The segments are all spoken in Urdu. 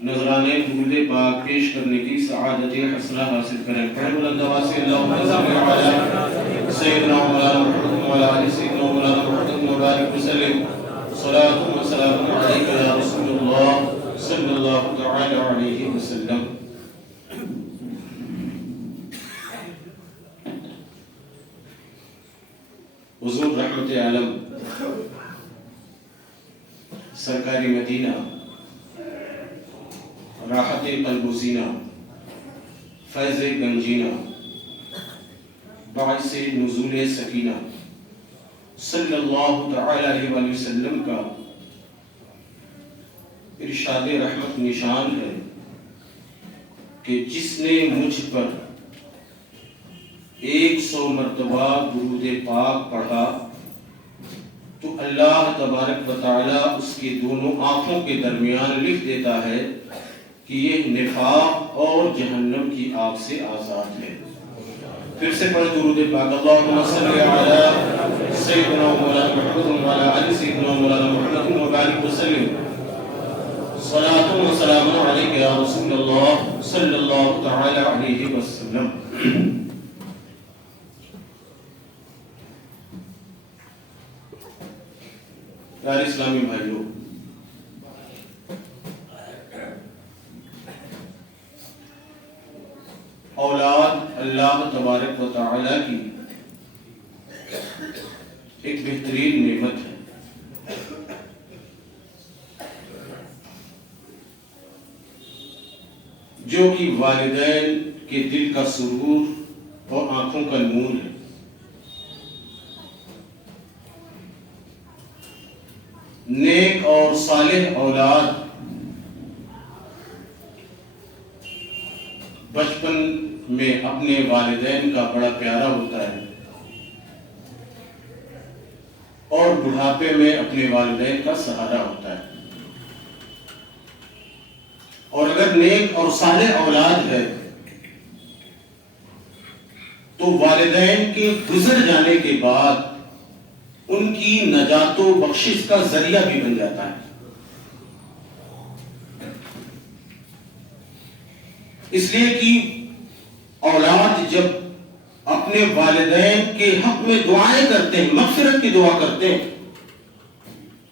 نذرانے درود پاک پیش کرنے کی سعادت حسنہ حاصل کریں. پڑھیں بلند آواز سے اللہم صل علی سیدنا مولانا محمد وعلی آل سیدنا مولانا محمد وبارک وسلم. صلاۃ و سلام علیک یا رسول اللہ صلی اللہ تعالی علیہ وسلم. حضور رحمت عالم سرکاری مدینہ راحت قلب و سینہ فیض گنجینہ باعث نزول سکینہ صلی اللہ تعالی علیہ وآلہ وسلم کا ارشاد رحمت نشان ہے کہ جس نے مجھ پر 100 مرتبہ درود پاک پڑھا تو اللہ تبارک و تعالی اس کی دونوں آنکھوں کے درمیان لکھ دیتا ہے کہ یہ نفاق اور جہنم کی آگ سے آزاد ہے. پھر سے پڑھ درود پاک. اللہم صلی علی سیدنا مولانا محمد وعلی آل سیدنا مولانا محمد وبارک وسلم. صلاۃ و سلام علیک یا رسول اللہ صلی اللہ تعالی علیہ وسلم. پیارے اسلامی بھائیوں، اولاد اللہ تبارک و تعالی کی ایک بہترین نعمت ہے. جو کہ والدین کے دل کا سرور اور آنکھوں کا نور ہے. نیک اور صالح اولاد بچپن میں اپنے والدین کا بڑا پیارا ہوتا ہے اور بڑھاپے میں اپنے والدین کا سہارا ہوتا ہے. اور اگر نیک اور صالح اولاد ہے تو والدین کے گزر جانے کے بعد ان کی نجات و بخشش کا ذریعہ بھی بن جاتا ہے. اس لیے کہ اولاد جب اپنے والدین کے حق میں دعائیں کرتے ہیں، مغفرت کی دعا کرتے ہیں،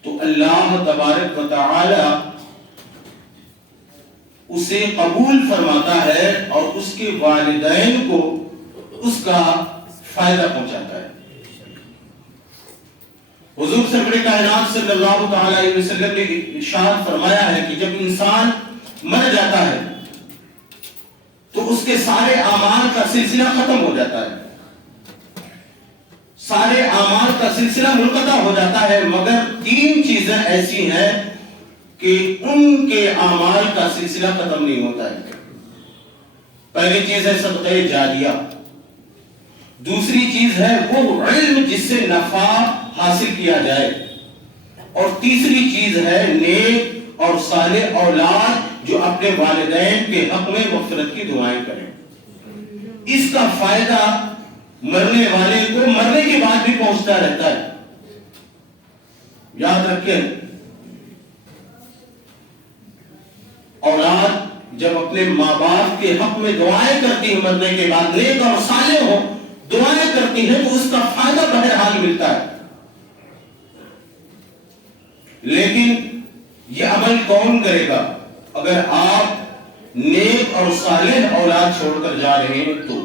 تو اللہ تبارک و تعالی اسے قبول فرماتا ہے اور اس کے والدین کو اس کا فائدہ پہنچاتا ہے. حضور سرور کائنات صلی اللہ تعالی علیہ وسلم نے ارشاد فرمایا ہے کہ جب انسان مر جاتا ہے تو اس کے سارے اعمال کا سلسلہ ختم ہو جاتا ہے، سارے اعمال کا سلسلہ منقطع ہو جاتا ہے، مگر 3 چیزیں ایسی ہیں کہ ان کے اعمال کا سلسلہ ختم نہیں ہوتا ہے. پہلی چیز ہے صدقہ جاریہ، دوسری چیز ہے وہ علم جس سے نفع حاصل کیا جائے، اور تیسری چیز ہے نیک اور صالح اولاد جو اپنے والدین کے حق میں مغفرت کی دعائیں کریں. اس کا فائدہ مرنے والے کو مرنے کے بعد بھی پہنچتا رہتا ہے. یاد رکھیں، اولاد جب اپنے ماں باپ کے حق میں دعائیں کرتی ہیں مرنے کے بعد، نیک اور صالح ہو دعائیں کرتی ہیں، تو اس کا فائدہ بہرحال ملتا ہے. لیکن یہ عمل کون کرے گا؟ اگر آپ نیک اور صالح اولاد چھوڑ کر جا رہے ہیں تو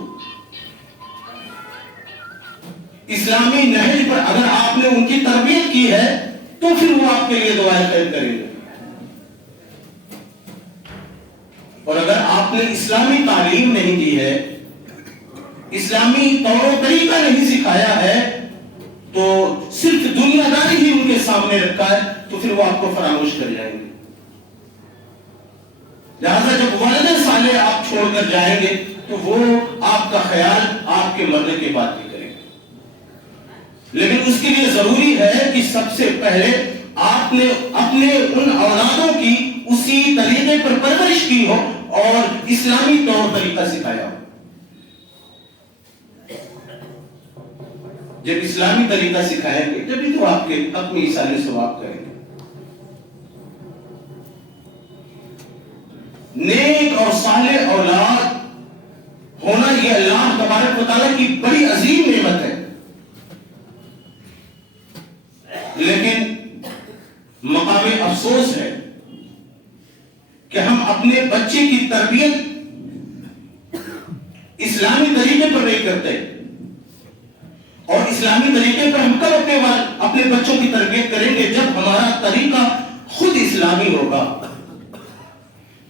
اسلامی نہج پر اگر آپ نے ان کی تربیت کی ہے تو پھر وہ آپ کے لیے دعائیں خیر کریں گے. اور اگر آپ نے اسلامی تعلیم نہیں دی ہے، اسلامی طور و طریقہ نہیں سکھایا ہے، تو صرف دنیا داری ہی ان کے سامنے رکھا ہے، تو پھر وہ آپ کو فراموش کر جائیں گے. لہذا جب والد صالح آپ چھوڑ کر جائیں گے تو وہ آپ کا خیال آپ کے مرنے کے بعد بھی کریں گے. لیکن اس کے لیے ضروری ہے کہ سب سے پہلے آپ نے اپنے ان اولادوں کی اسی طریقے پر پرورش کی ہو اور اسلامی طور طریقہ سکھایا ہو. جب اسلامی طریقہ سکھائیں گے جبھی تو آپ کے حق میں ایصال ثواب کریں گے. نیک اور صالح اولاد ہونا یہ اللہ تبارک و تعالیٰ کی بڑی عظیم نعمت ہے. لیکن مقام افسوس ہے کہ ہم اپنے بچے کی تربیت اسلامی طریقے پر نہیں کرتے. اور اسلامی طریقے پر ہم کب اپنے بچوں کی تربیت کریں گے؟ جب ہمارا طریقہ خود اسلامی ہوگا.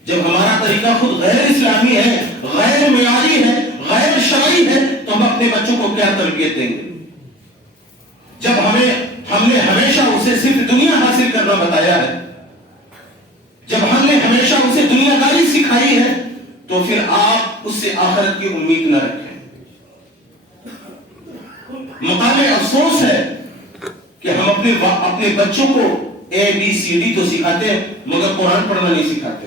جب ہمارا طریقہ خود غیر اسلامی ہے، غیر معیاری ہے، غیر شرعی ہے، تو ہم اپنے بچوں کو کیا تربیت دیں گے؟ جب ہم نے ہمیشہ اسے صرف دنیا حاصل کرنا بتایا ہے، جب ہم نے ہمیشہ اسے دنیا داری سکھائی ہے، تو پھر آپ اس سے آخرت کی امید نہ رکھیں. مقام افسوس ہے کہ ہم اپنے بچوں کو ABCD تو سکھاتے ہیں مگر قرآن پڑھنا نہیں سکھاتے.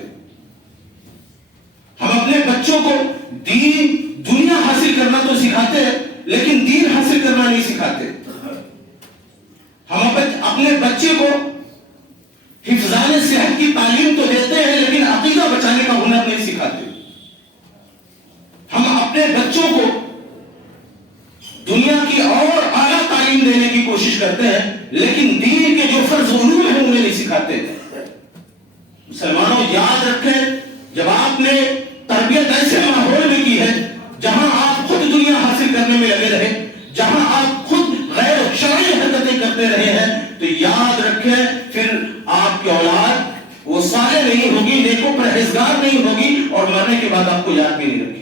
ہم اپنے بچوں کو دنیا حاصل کرنا تو سکھاتے ہیں لیکن دین حاصل کرنا نہیں سکھاتے. ہم اپنے بچے کو حفظان صحت کی تعلیم تو دیتے ہیں لیکن عقیدہ بچانے کا ہنر نہیں سکھاتے. ہم اپنے بچوں کو دنیا کی اور اعلیٰ تعلیم دینے کی کوشش کرتے ہیں لیکن دین کے جو فرض علوم ہیں انہیں نہیں سکھاتے. مسلمانوں یاد رکھیں، جب آپ نے تربیت ایسے ماحول میں کی ہے جہاں آپ خود دنیا حاصل کرنے میں لگے رہے، جہاں آپ خود غیر شرعی حرکتیں کرتے رہے ہیں، تو یاد رکھیں پھر آپ کی اولاد وہ صالح نہیں ہوگی، نیک و پرہیزگار نہیں ہوگی اور مرنے کے بعد آپ کو یاد بھی نہیں رکھے.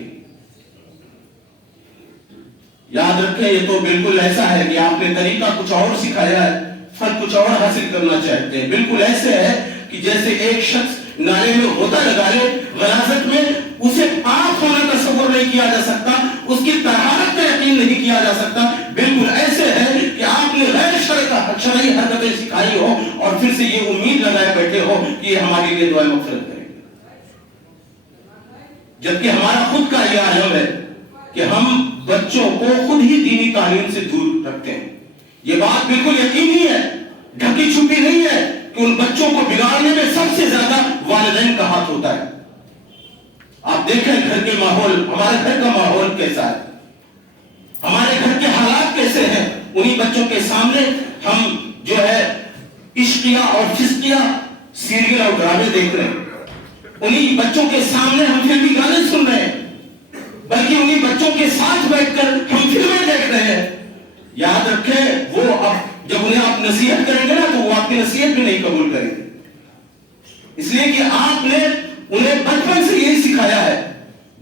یاد رکھیں یہ تو بالکل ایسا ہے کہ آپ نے طریقہ کچھ اور سکھایا ہے، پھل کچھ اور حاصل کرنا چاہتے ہیں. بالکل ایسے ہے کہ جیسے ایک شخص نالے میں غوطہ لگا لے، غلاظت میں اسے پاک ہونا تصور نہیں کیا جا سکتا، اس کی طہارت کا یقین نہیں کیا جا سکتا. بالکل ایسے ہے کہ آپ نے غیر شرعی حرکتیں سکھائی ہو اور پھر سے یہ امید لگائے بیٹھے ہو کہ یہ ہمارے لیے دعائیں مغفرت کریں گے، جبکہ ہمارا خود کا یہ عالم ہے کہ ہم بچوں کو خود ہی دینی تعلیم سے دور رکھتے ہیں. یہ بات بالکل یقینی ہے، ڈھکی چھپی نہیں ہے کہ ان بچوں کو بگاڑنے میں سب سے زیادہ والدین کا ہاتھ ہوتا ہے. آپ دیکھیں گھر کے ماحول، ہمارے گھر کا ماحول کیسا ہے، ہمارے گھر کے حالات کیسے ہیں. انہی بچوں کے سامنے ہم جو ہے عشقیہ اور فسقیہ سیریل اور ڈرامے دیکھ رہے ہیں. انہی بچوں کے سامنے ہم فلمی گانے سن رہے ہیں، بلکہ انہی بچوں کے ساتھ بیٹھ کر ہم فلمیں دیکھ رہے ہیں. یاد رکھیں وہ اب جب انہیں آپ نصیحت کریں گے نا تو وہ آپ کی نصیحت بھی نہیں قبول کریں گے، اس لیے کہ آپ نے انہیں بچپن سے یہی سکھایا ہے.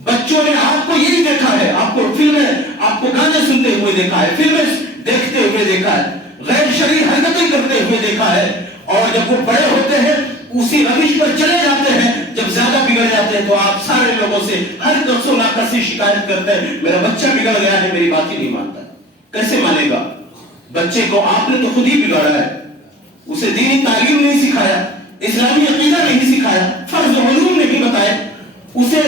بچوں نے آپ کو یہی دیکھا ہے، آپ کو فلمیں، آپ کو گانے سنتے ہوئے دیکھا ہے، فلمیں دیکھتے ہوئے دیکھا ہے، غیر شرعی حرکتیں کرتے ہوئے دیکھا ہے. اور جب وہ بڑے ہوتے ہیں اسی روش پر چلے جاتے ہیں، جب زیادہ بگڑ جاتے ہیں تو آپ سارے لوگوں سے ہر کس و ناقص سے شکایت کرتے ہیں، میرا بچہ بگڑ گیا ہے، میری بات ہی نہیں مانتا. کیسے مانے گا؟ بچے کو آپ نے تو خود ہی بگاڑا ہے. اسے دینی تعلیم نہیں سکھایا، اسلامی عقیدہ نہیں سکھایا، فرض علوم نہیں بتائے، اسے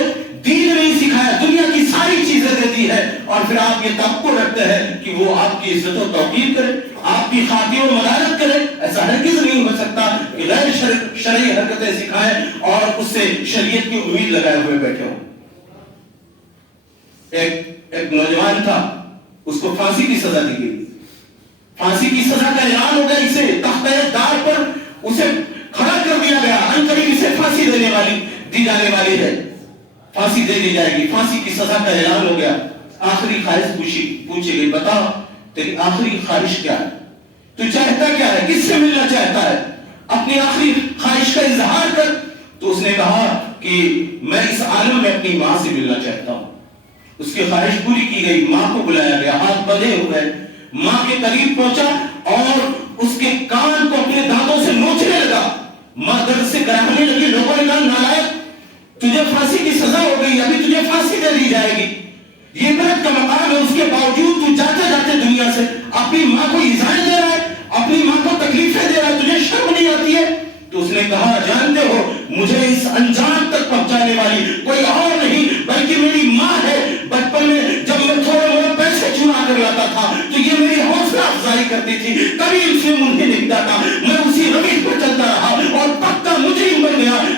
دین نہیں سکھایا، دنیا کی ساری چیزیں دیتی ہے اور پھر آپ یہ توقع رکھتے ہیں کہ وہ آپ کی عزت و توقیر کرے، آپ کی خاطر و مدارت کرے. ایسا ہرگز نہیں ہو سکتا کہ غیر شرعی حرکتیں سکھائیں اور اس سے شریعت کی امید لگائے ہوئے بیٹھے ہوں. ایک نوجوان تھا، اس کو پھانسی کی سزا دی گئی. پھانسی کی سزا کا اعلان ہو گیا، اسے تختہ دار پر اسے کھڑا کر دیا گیا، عنقریب اسے پھانسی دی جانے والی ہے، پھانسی دے دی جائے گی. پھانسی کی سزا کا اعلان ہو گیا. آخری خواہش پوچھی گئی، بتا تیری آخری خواہش کیا ہے، تو چاہتا کیا ہے، کس سے ملنا چاہتا ہے، اپنی آخری خواہش کا اظہار کر. تو اس نے کہا کہ میں اس عالم میں اپنی ماں سے ملنا چاہتا ہوں. اس کی خواہش پوری کی گئی، ماں کو بلایا گیا، ہاتھ بندھے ہوئے، ماں کے قریب پہنچا اور اس کے کان کو اپنے دانتوں سے نوچنے لگا. ماں درد سے کراہنے لگی. لوگوں نے کہا نالائق، تجھے پھانسی کی سزا ہو گئی، ابھی تجھے پھانسی دے دی جائے گی، یہ عبرت کا مقام ہے. اس کے باوجود تو جاتے جاتے دنیا سے اپنی ماں کو ایذائیں دے رہا ہے، اپنی ماں کو تکلیفیں دے رہا ہے، تجھے شرم نہیں آتی ہے؟ تو اس نے کہا جانتے ہو مجھے اس انجام تک پہنچانے والی کوئی اور نہیں بلکہ میری ماں ہے. بچپن میں جب میں تھوڑے بہت پیسے چرا کر لاتا تھا تو یہ میری حوصلہ افزائی کرتی تھی، کبھی ان سے منہ نہیں دکھتا تھا، میں اسی روش پر چلتا رہا اور پکا مجرم بن گیا،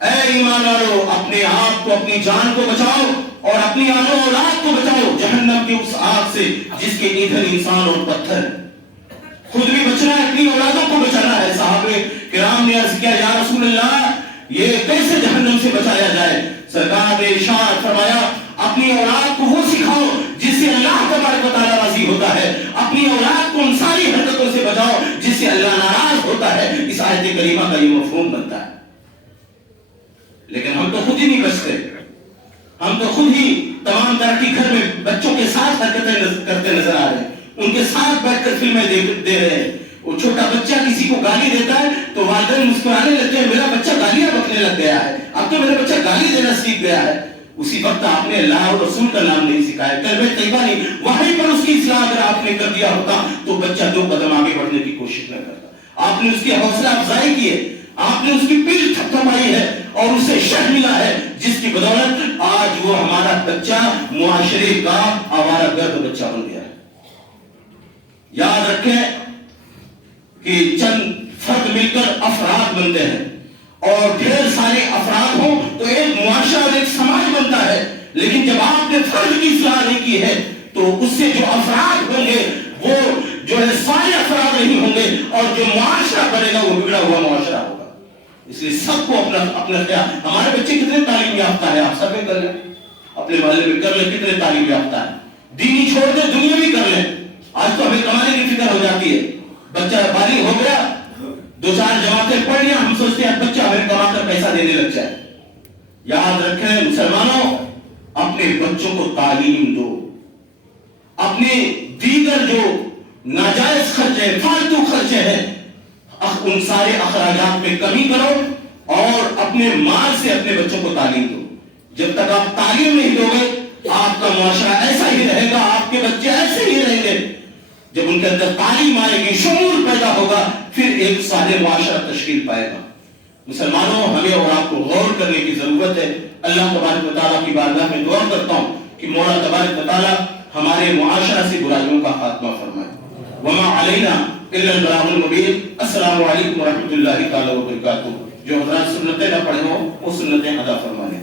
اے ایمان والو اپنے آپ کو اپنی جان کو بچاؤ اور اپنی آل و اولاد کو بچاؤ جہنم کی اس آگ سے جس کے ایندھن انسان اور پتھر. خود بھی بچنا ہے, اپنی اولادوں کو بچانا ہے. صحابہ کرام نے عرض کیا یا رسول اللہ یہ کیسے جہنم سے بچایا جائے؟ سرکار نے ارشاد فرمایا اپنی اولاد کو وہ سکھاؤ جس سے اللہ تبارک و تعالیٰ راضی ہوتا ہے. اپنی اولاد کو ان ساری حرکتوں سے بچاؤ جس سے اللہ ناراض ہوتا ہے. اس آیت کریمہ کا یہ مفہوم بنتا ہے. لیکن ہم تو خود ہی نہیں بچتے, ہم تو خود ہی تمام طرح کی گھر میں بچوں کے ساتھ حرکتیں کرتے نظر آ رہے ہیں, ان کے ساتھ بیٹھ کر فلمیں دے رہے ہیں. وہ چھوٹا بچہ کسی کو گالی دیتا ہے تو والدین مسکرانے لگتے ہیں, میرا بچہ گالیاں بکنے لگ گیا ہے, اب تو میرا بچہ گالی دینا سیکھ گیا ہے. اسی وقت آپ نے اللہ اور رسول کا نام نہیں سکھایا, کلمہ طیبہ نہیں, وہیں پر اس کی اصلاح اگر آپ نے کر دیا ہوتا تو بچہ 2 قدم آگے بڑھنے کی کوشش نہ کرتا. آپ نے اس کی حوصلہ افزائی کی ہے, آپ نے اس کی پیٹھ تھپتھپائی ہے اور اسے شہ ملا ہے جس کی بدولت آج وہ ہمارا بچہ معاشرے کا آوارہ گرد بچہ بن گیا ہے. یاد رکھیں کہ چند فرد مل کر افراد بنتے ہیں اور ڈھیر سارے افراد ہوں تو ایک معاشرہ اور ایک سماج بنتا ہے. لیکن جب آپ نے فرد کی اصلاح نہیں کی ہے تو اس سے جو افراد ہوں گے وہ جو ہے سارے افراد نہیں ہوں گے اور جو معاشرہ بنے گا وہ بگڑا ہوا معاشرہ ہوگا. اس لیے سب کو اپنا خیال, ہمارے بچے کتنے تعلیم یافتہ ہیں آپ سب کر لیں, اپنے محلے میں کر لیں کتنے تعلیم یافتہ ہیں, دینی چھوڑ دیں دنیا بھی کر لیں. آج تو ہمیں کمانے کی فکر ہو جاتی ہے, بچہ بالغ ہو گیا 2-4 جماعتیں پڑھ لیا, ہم سوچتے ہیں بچہ ہمیں کما کر پیسہ دینے لگ جائے. یاد رکھیں مسلمانوں اپنے بچوں کو تعلیم دو, اپنے دیگر جو ناجائز خرچے فالتو خرچے ہیں ان سارے اخراجات میں کمی کرو اور اپنے مال سے اپنے بچوں کو تعلیم دو. جب تک آپ تعلیم نہیں دو گے آپ کا معاشرہ ایسا ہی رہے گا, آپ کے بچے ایسے ہی رہیں گے. جب ان کے اندر تعلیم آئے گی, شعور پیدا ہوگا, پھر ایک صالح معاشرہ تشکیل پائے گا. مسلمانوں ہمیں اور آپ کو غور کرنے کی ضرورت ہے. اللہ تبارک و تعالیٰ کی بارگاہ میں دعا کرتا ہوں کہ مولا تبارک و تعالیٰ ہمارے معاشرہ سے برائیوں کا خاتمہ فرمائے. وما علینا الا البلاغ المبین. السلام علیکم ورحمۃ اللہ تعالیٰ وبرکاتہ. جو حضرات سنتیں نہ پڑھے ہوں وہ سنتیں ادا فرمائیں.